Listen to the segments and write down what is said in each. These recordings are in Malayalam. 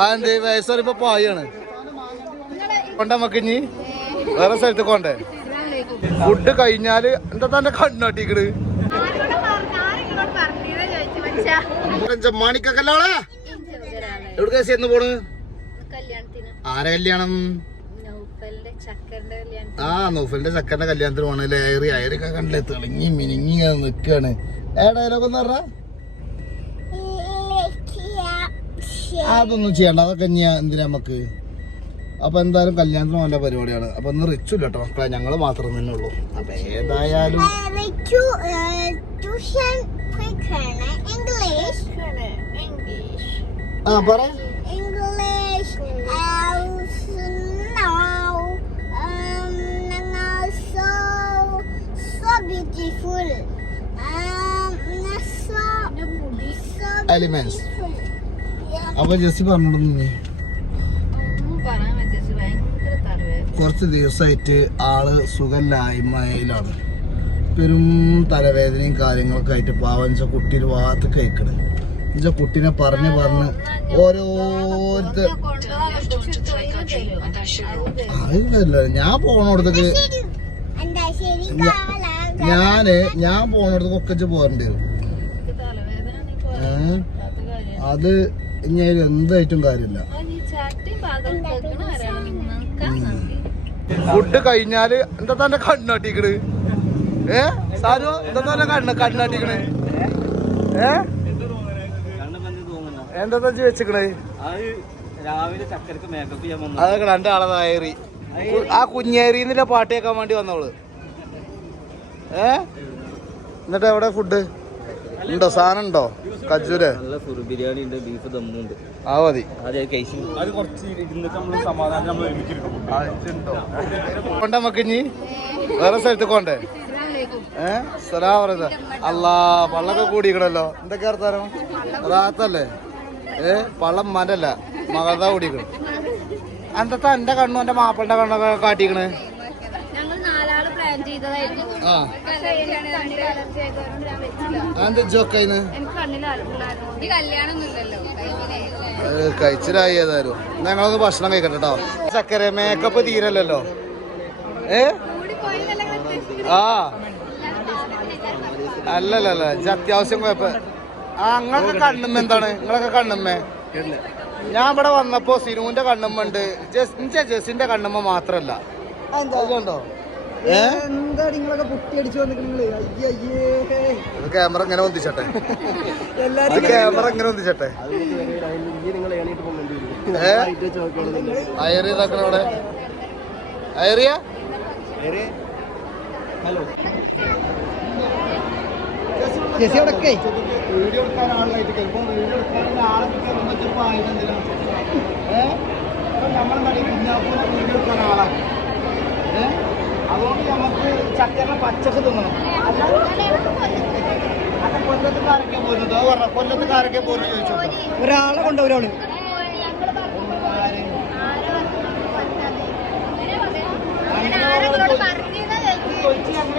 ആ എന്ത് വയസ്സറിപ്പോ പായാണ്. കൊണ്ട മക്കിഞ്ഞി വേറെ സ്ഥലത്ത് കൊണ്ടേ. ഫുഡ് കഴിഞ്ഞാൽ എന്താ തന്റെ കണ്ണാട്ടിക്കണ് മണിക്കല്ലാളെ എവിടെ എന്ന് പോണ്? ആരെ കല്യാണം? ചക്കറിന്റെ ആ നൗഫലിന്റെ ചക്കന്റെ കല്യാണത്തിന് പോണല്ലേ? ലേറി അയറൊക്കെ കണ്ടില്ലേ? തെളിഞ്ഞി മിനിങ്ങി നിക്കാണ്. ഏ ഡയലോഗ് എന്ന് പറഞ്ഞ? അതൊന്നും ചെയ്യണ്ട. അതൊക്കെ ഇനി എന്തിനാ നമുക്ക്? അപ്പൊ എന്തായാലും കല്യാണത്തിന് നല്ല പരിപാടിയാണ്. അപ്പൊ ഇന്ന് റിച്ചു ഇല്ല കേട്ടോ മക്കളെ. ഞങ്ങൾ മാത്രം തന്നെ ഉള്ളൂ. അപ്പൊ ഏതായാലും ഇംഗ്ലീഷ് ഇംഗ്ലീഷ് ആ പറ ഇംഗ്ലീഷ് അപ്പൊ ജസ്റ്റ് പറഞ്ഞിട്ടൊന്നും തലവേദന. കുറച്ച് ദിവസമായിട്ട് ആൾ സുഖമില്ലായ്മയിലാണ് പെരും തലവേദനയും കാര്യങ്ങളൊക്കെ ആയിട്ട് പാവം കുട്ടി ഒരു ഭാഗത്ത് കഴിക്കണേ എന്നുവെച്ചാ കുട്ടീനെ പറഞ്ഞ് പറഞ്ഞ് ഓരോരുത്തർ അതല്ല ഞാൻ പോണോടത്തേക്ക് ഞാൻ ഞാൻ പോണോടത്തേക്ക് ഒക്കെ പോരേണ്ടി? വരും? അത് ഇനി അതിൽ എന്തായിട്ടും കാര്യമില്ല. ഫുഡ് കഴിഞ്ഞാൽ എന്താ തന്നെ കണ്ണാട്ടിക്കണ്? ഏ? സാരു എന്താ തന്നെ കണ്ണ് കണ്ണാട്ടിക്കണ്? ഏ? എന്താ തന്നെ വെച്ചിക്കണേ? രാവിലെ ചക്കരക്ക് മേക്കപ്പ് ചെയ്യാൻ വന്നു. അതൊക്കെ രണ്ടാളെ നായറി. ആ കുഞ്ഞേരിന്നില്ല പാട്ട് കേൾക്കാൻ വേണ്ടി വന്നോൾ. ഏ? എന്നിട്ട് എവിടെ ഫുഡ്? ഉണ്ടോ? സാധനം ഉണ്ടോ? കജൂര് നല്ല സുറു ബിരിയാണി ഉണ്ട് ബീഫ് ദമ്മുണ്ട് ആ മതി. കൊണ്ട മക്കിഞ്ഞി വേറെ സ്ഥലത്ത് കൊണ്ടേ ഏ? സ്ഥലാ പറയുന്നത് അല്ലാ പള്ളൊക്കെ കൂടിക്കണല്ലോ എന്തൊക്കെ വർത്താനം? റാത്തല്ലേ ഏ പള്ളം മരല്ല മകളതാ കൂടിക്കണം എന്താ എന്റെ കണ്ണും എന്റെ മാപ്പിളിന്റെ കണ്ണൊക്കെ കാട്ടിക്കണ് ഞങ്ങൾ നാലാൾ പ്ലാൻ ചെയ്തതായിരുന്നു ആ പക്ഷേ എനിക്ക് കണ്ണിൽ അലർജി ആയതുകൊണ്ട് ജോക്കയിന്ന് കഴിച്ചിലായി ഏതായാലും. ഞങ്ങളൊന്ന് ഭക്ഷണം കഴിക്കട്ടെ കേട്ടോ ചക്കര മേക്കപ്പ് തീരല്ലോ ഏ? ആ. അല്ലല്ലല്ല ഇത് അത്യാവശ്യം കുഴപ്പ. ആ നിങ്ങളൊക്കെ കണ്ണുമ്മ എന്താണ്? നിങ്ങളൊക്കെ കണ്ണുമ്മേ? ഞാൻ ഇവിടെ വന്നപ്പോ സിനുവിന്റെ കണ്ണുമ്മ ഉണ്ട്. ജസ് ജസിന്റെ കണ്ണുമ്മ മാത്രല്ല. അതുകൊണ്ടോ? ക്യാമറ ഇങ്ങനെ ഒന്നിച്ചട്ടെ ക്യാമറ ഇങ്ങനെ ഒന്നിച്ചട്ടെ നിങ്ങൾ എണീറ്റ് പോകുന്നുണ്ട് ഏ? അയറി ഇതാക്കണ ഇവിടെ. അയറിയ? ഹലോ. അവിടൊക്കെ വീഡിയോ എടുക്കാൻ ആളായിട്ട് ചിലപ്പോൾ വീഡിയോ എടുക്കാൻ ആളെ ചിലപ്പോൾ ഏഹ് നമ്മൾ കുഞ്ഞാപ്പൂനെ വീഡിയോ എടുക്കാൻ ആളാക്കി ഏഹ് അതുകൊണ്ട് നമുക്ക് ചക്കര പച്ചക്ക് തിന്നണം. അത് കൊല്ലത്തുകാരൊക്കെ പോരുന്നത്? അത് പറഞ്ഞ കൊല്ലത്തുകാരൊക്കെ പോരുന്നു ചോദിച്ചു ഒരാളെ കൊണ്ട് ഒരാൾ അങ്ങനെ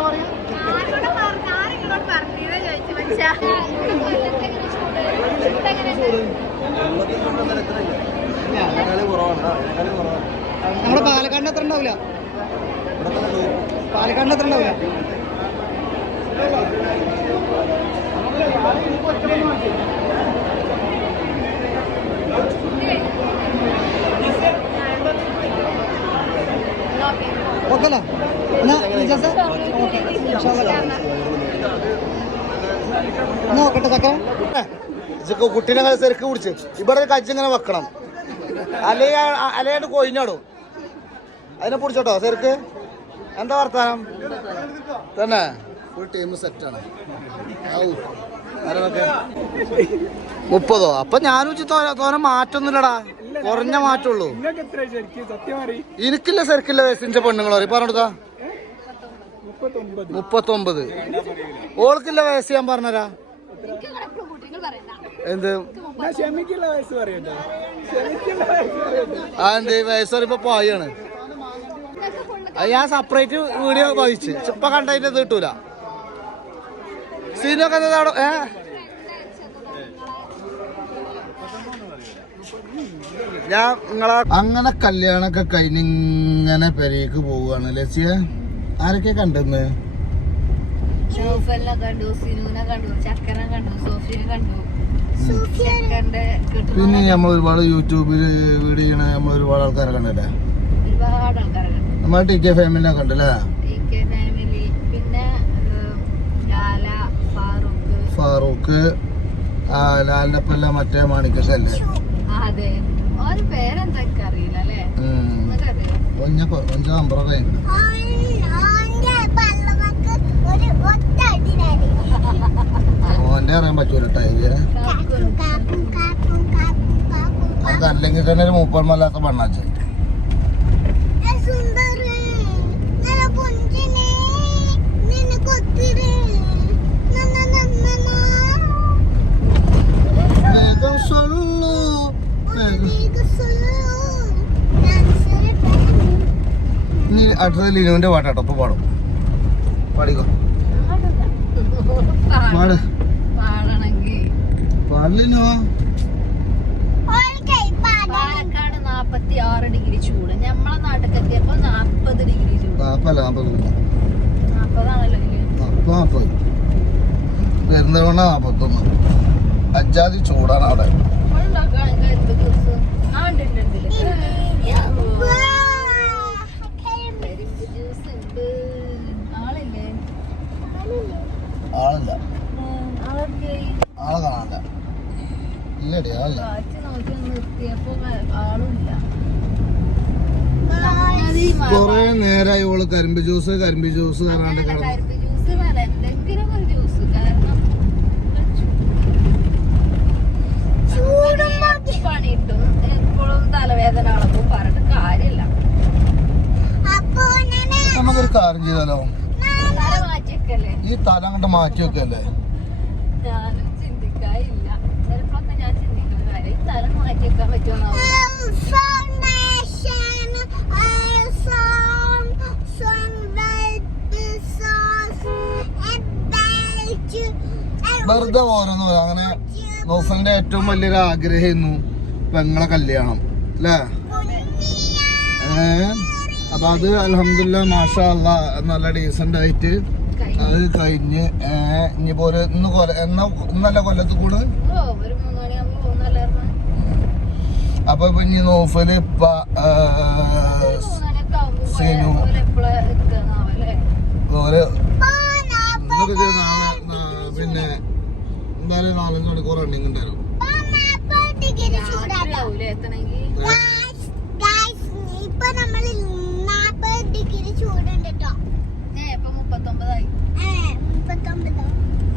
പറയാം നമ്മുടെ പാലക്കാടിന് അത്ര ഉണ്ടാവില്ല. പാലക്കാടിന് എത്ര ഉണ്ടാവില്ല. ഓക്കെ അല്ലേ. എന്നാ കുടിച്ച് ഇവിടെ ഒരു കജ്ജ് ഇങ്ങനെ വെക്കണം. അലയാ അലയാണ്ട് കൊയിഞ്ഞാടും അതിനെ പിടിച്ചോട്ടോ ശരിക്ക് എന്താ വർത്താനം? തന്നെ? ഫുൾ ടീം സെറ്റാണ് മുപ്പതോ? അപ്പൊ ഞാനും തോന തോനെ മാറ്റൊന്നുമില്ലടാ. കുറഞ്ഞ മാറ്റുള്ളൂ എനിക്കില്ല ശരിക്കില്ല വയസ്സിന്റെ പെണ്ണുങ്ങൾ പറയും. പറഞ്ഞെടുത്താ മുപ്പത്തൊമ്പത്. ഓൾക്കില്ല വയസ്സ് ഞാൻ പറഞ്ഞരാ. എന്ത്? ആ എന്ത്? വയസ്സ് പറയുമ്പോ പായാണ്. അത് ഞാൻ സെപ്പറേറ്റ് വീഡിയോ വായിച്ച് ഇപ്പൊ കണ്ടതിന്റെ ഇത് കിട്ടൂല. സീനൊക്കെ എന്താ ഏ? ഞാൻ നിങ്ങളെ അങ്ങനെ കല്യാണൊക്കെ കഴിഞ്ഞ് ഇങ്ങനെ പെരേക്ക് പോവുകയാണ്. ലസിയ ആരൊക്കെ കണ്ടെന്ന്? ഷോഫെല്ലാം കണ്ടു സിനൂനെ കണ്ടു ചക്കനെ കണ്ടു സോഫിയെ കണ്ടു. ചെക്കന്റെ പിന്നെ നമ്മൾ ഒരുപാട് യൂട്യൂബിൽ വീഡിയോ ചെയ്യണ നമ്മൾ ഒരുപാട് ആൾക്കാരെ കണ്ടല്ലേ? ഒരുപാട് ആൾക്കാരെ കണ്ടു നമ്മൾ ടി കെ ഫാമിലിനെ കണ്ടല്ലേ? ടി കെ ഫാമിലി പിന്നെ ലാല ഫാറൂഖ്. ഫാറൂഖ് ആ ലാലിന്റെ പല്ല മറ്റേ മാണിക്കല്ലേ അതെ. ഓരോ പേരെന്തൊക്കെ അറിയില്ല അല്ലേ? ഒഞ്ഞ നമ്പറൊക്കെ ഓന്റെ അറിയാൻ പറ്റൂല ടൈൽ കാക്കും, കാക്കും, കാക്കും, കാക്കും, കാക്കും, അത് അല്ലെങ്കിൽ തന്നെ ഒരു മൂപ്പന്മല്ലാത്ത പെണ്ണാച്ച്. അടുത്തത് ലിനുവിന്റെ പാട്ടാട്ടോ ഇപ്പൊ പാടും. പാടിക്കോ. പാട്. പാലക്കാട് നാപ്പത്തി ആറ് ഡിഗ്രി ചൂട്. നമ്മളെ നാട്ടിലേക്ക് എത്തിയപ്പോ നാപ്പത് ഡിഗ്രി ചൂട്. നാപ്പല്ല നാപ്പത് നാപ്പതാണല്ലോ ഇതിൽ നാപ്പത് നാപ്പത്. പെരുന്തൽമണ്ണ നാപ്പത്തൊന്ന്. അജാതി ചൂടാണ് അവിടെ നമ്മളുണ്ടാക്കാൻ കരിമ്പ് ജ്യൂസ് ആ ഉണ്ട് ഉണ്ട് ഉണ്ട് ഇതിൽ. വാ. കരിമ്പ് ജ്യൂസ് ഉണ്ട് ആളില്ലേ ആളില്ല. ആളെ കാണാനില്ല ഇല്ലടി ആളില്ല. കൊറേ നേരമായി ഓൾ കരിമ്പ് ജ്യൂസ് കരിമ്പ് ജ്യൂസ് പറഞ്ഞാണ്ട് കിടന്നു. കരിമ്പ് ജ്യൂസ് എന്നല്ല എന്തെങ്കിലും ഒരു ജ്യൂസ് കാരണം പണി കിട്ടും എപ്പോഴും തലവേദന ആളപ്പോ പറഞ്ഞിട്ട് കാര്യമില്ല. അപ്പോ ഞാൻ നമുക്കൊരു കാര്യം ചെയ്താലോ? ഈ തല അങ്ങോട്ട് മാറ്റി വെക്കല്ലേ? വെറുതെ ഓരോന്ന് പറയാം. അങ്ങനെ നോസലിന്റെ ഏറ്റവും വലിയൊരു ആഗ്രഹമായിരുന്നു പെങ്ങളെ കല്യാണം അല്ലേ? അപ്പൊ അത് അലഹമില്ല മാഷ അല്ല നല്ല ഡീസന്റ് ആയിട്ട് അത് കഴിഞ്ഞ് ഇനി ഇനിയിപ്പോ ഒരു ഇന്ന് കൊല എന്നാ ഇന്നല്ല കൊല്ലത്ത് കൂടെ? അപ്പൊ ഇപ്പൊ ഇനി നോഫൽ ഇപ്പൊ സീനു. നാ- പിന്നെ എന്തായാലും നാലഞ്ച് മണിക്കൂർ റണ്ണിങ് ഉണ്ടായിരുന്നു. ഇപ്പൊ നാപ്പത് ഡിഗ്രി ചൂടുണ്ട് കേട്ടോ മുപ്പത്തൊമ്പതായി. ആയി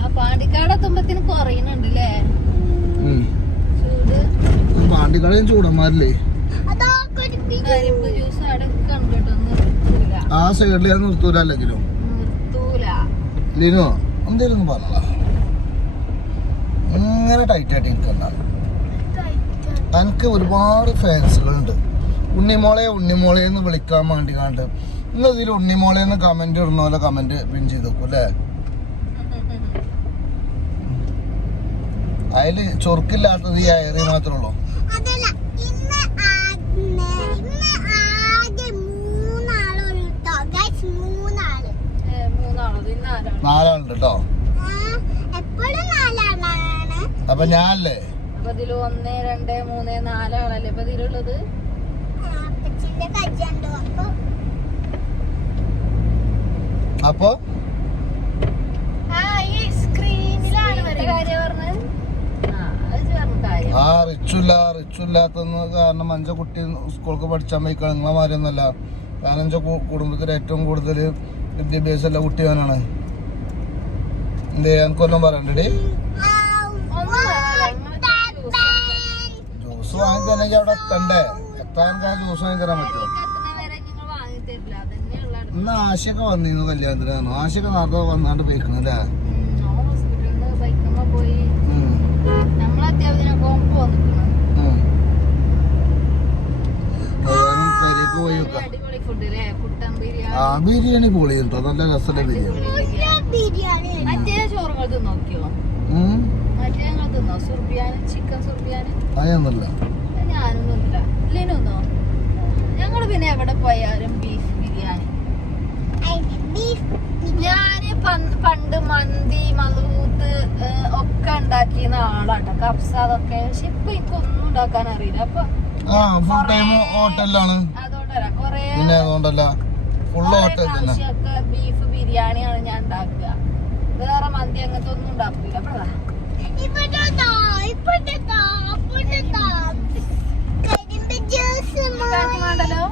ആ പാണ്ടിക്കാട് എത്തുമ്പത്തിന് കുറയുന്നുണ്ട് അല്ലേ ചൂട്. പാണ്ടിക്കളയും ചൂടന്മാരില്ലേ? കരിമ്പ് ജ്യൂസ് അവിടെ കണ്ടു ആ സൈഡിൽ ഞാൻ നിർത്തൂല അല്ലെങ്കിലും? ലിനോ എന്തേലും പറഞ്ഞ ഇങ്ങനെ ടൈറ്റ് ആയിട്ട് ഇരിക്കണ്ട. തനിക്ക് ഒരുപാട് ഫാൻസുകളുണ്ട് ഉണ്ണിമോളെ ഉണ്ണിമോളെ എന്ന് വിളിക്കാൻ വേണ്ടി കണ്ട് ഇന്ന് ഇതിൽ ഉണ്ണിമോളെ എന്ന് കമന്റ് ഇടുന്ന പോലെ കമന്റ് പിൻ ചെയ്ത് വെക്കും അല്ലേ? അതിൽ ചൊറുക്കില്ലാത്തത് ഈ അയറി മാത്രമേ ഉള്ളൂ. നാലാളുണ്ട് കേട്ടോ അപ്പൊ ഞാനല്ലേ? അപ്പൊ ഇതിൽ ഒന്ന് രണ്ട് മൂന്ന് നാലാളല്ലേ ഇപ്പൊ ഇതിലുള്ളത് അപ്പച്ചിന്റെ കജ്ജുണ്ടോ അപ്പൊ അപ്പൊ ആ ഈ സ്ക്രീനിലാണ് കാര്യം പറഞ്ഞത് ആ അത് ചേർന്ന കാര്യം ആ റിച്ചില്ല റിച്ചില്ലാത്തെന്ന് കാരണം അഞ്ച കുട്ടി സ്കൂൾക്ക് പഠിച്ചാൽ പോയിക്കാണ്. നിങ്ങളെ കാരണം എന്റെ കുടുംബത്തിൽ ഏറ്റവും കൂടുതൽ വിദ്യാഭ്യാസമുള്ള കുട്ടി കുട്ടിയാനാണ് എന്തേ എനിക്കൊന്നും പറയണ്ടേ ജ്യൂസ് വാങ്ങി തന്നെ അവിടെ എത്തണ്ടേ? എത്താൻ ജ്യൂസ് വാങ്ങി തരാൻ പറ്റുമോ ഇന്ന് ആശയൊക്കെ വന്നിരുന്നു കല്യാണത്തിന് ആശയൊക്കെ നേരത്തെ വന്നാണ്ട് പോയിക്കണല്ലേ? ആ ബിരിയാണി പൊളി കേട്ടോ നല്ല രസമുള്ള ബിരിയാണി. ഞങ്ങൾ പിന്നെ എവിടെ പോയാലും ഞാൻ പണ്ട് മന്തി മലൂത്ത് ഒക്കെ ഉണ്ടാക്കിയ ആളാട്ടോ. കപ്സാദൊക്കെ പക്ഷെ ഇപ്പൊ എനിക്കൊന്നും ഉണ്ടാക്കാൻ അറിയില്ല. അപ്പൊ ഫുൾ ടൈം ഹോട്ടലിലാണ്. അതുകൊണ്ടല്ല കൊറേ പിന്നെ അതുകൊണ്ടല്ല ഫുൾ ഹോട്ടലൊക്കെ ബീഫ് ബിരിയാണിയാണ് ഞാൻ ഉണ്ടാക്കുക. വേറെ മന്തി അങ്ങനത്തെ ഒന്നും ഉണ്ടാക്കില്ല അപ്പഴാ. കരിമ്പ് ജ്യൂസ് വേണ്ടല്ലോ?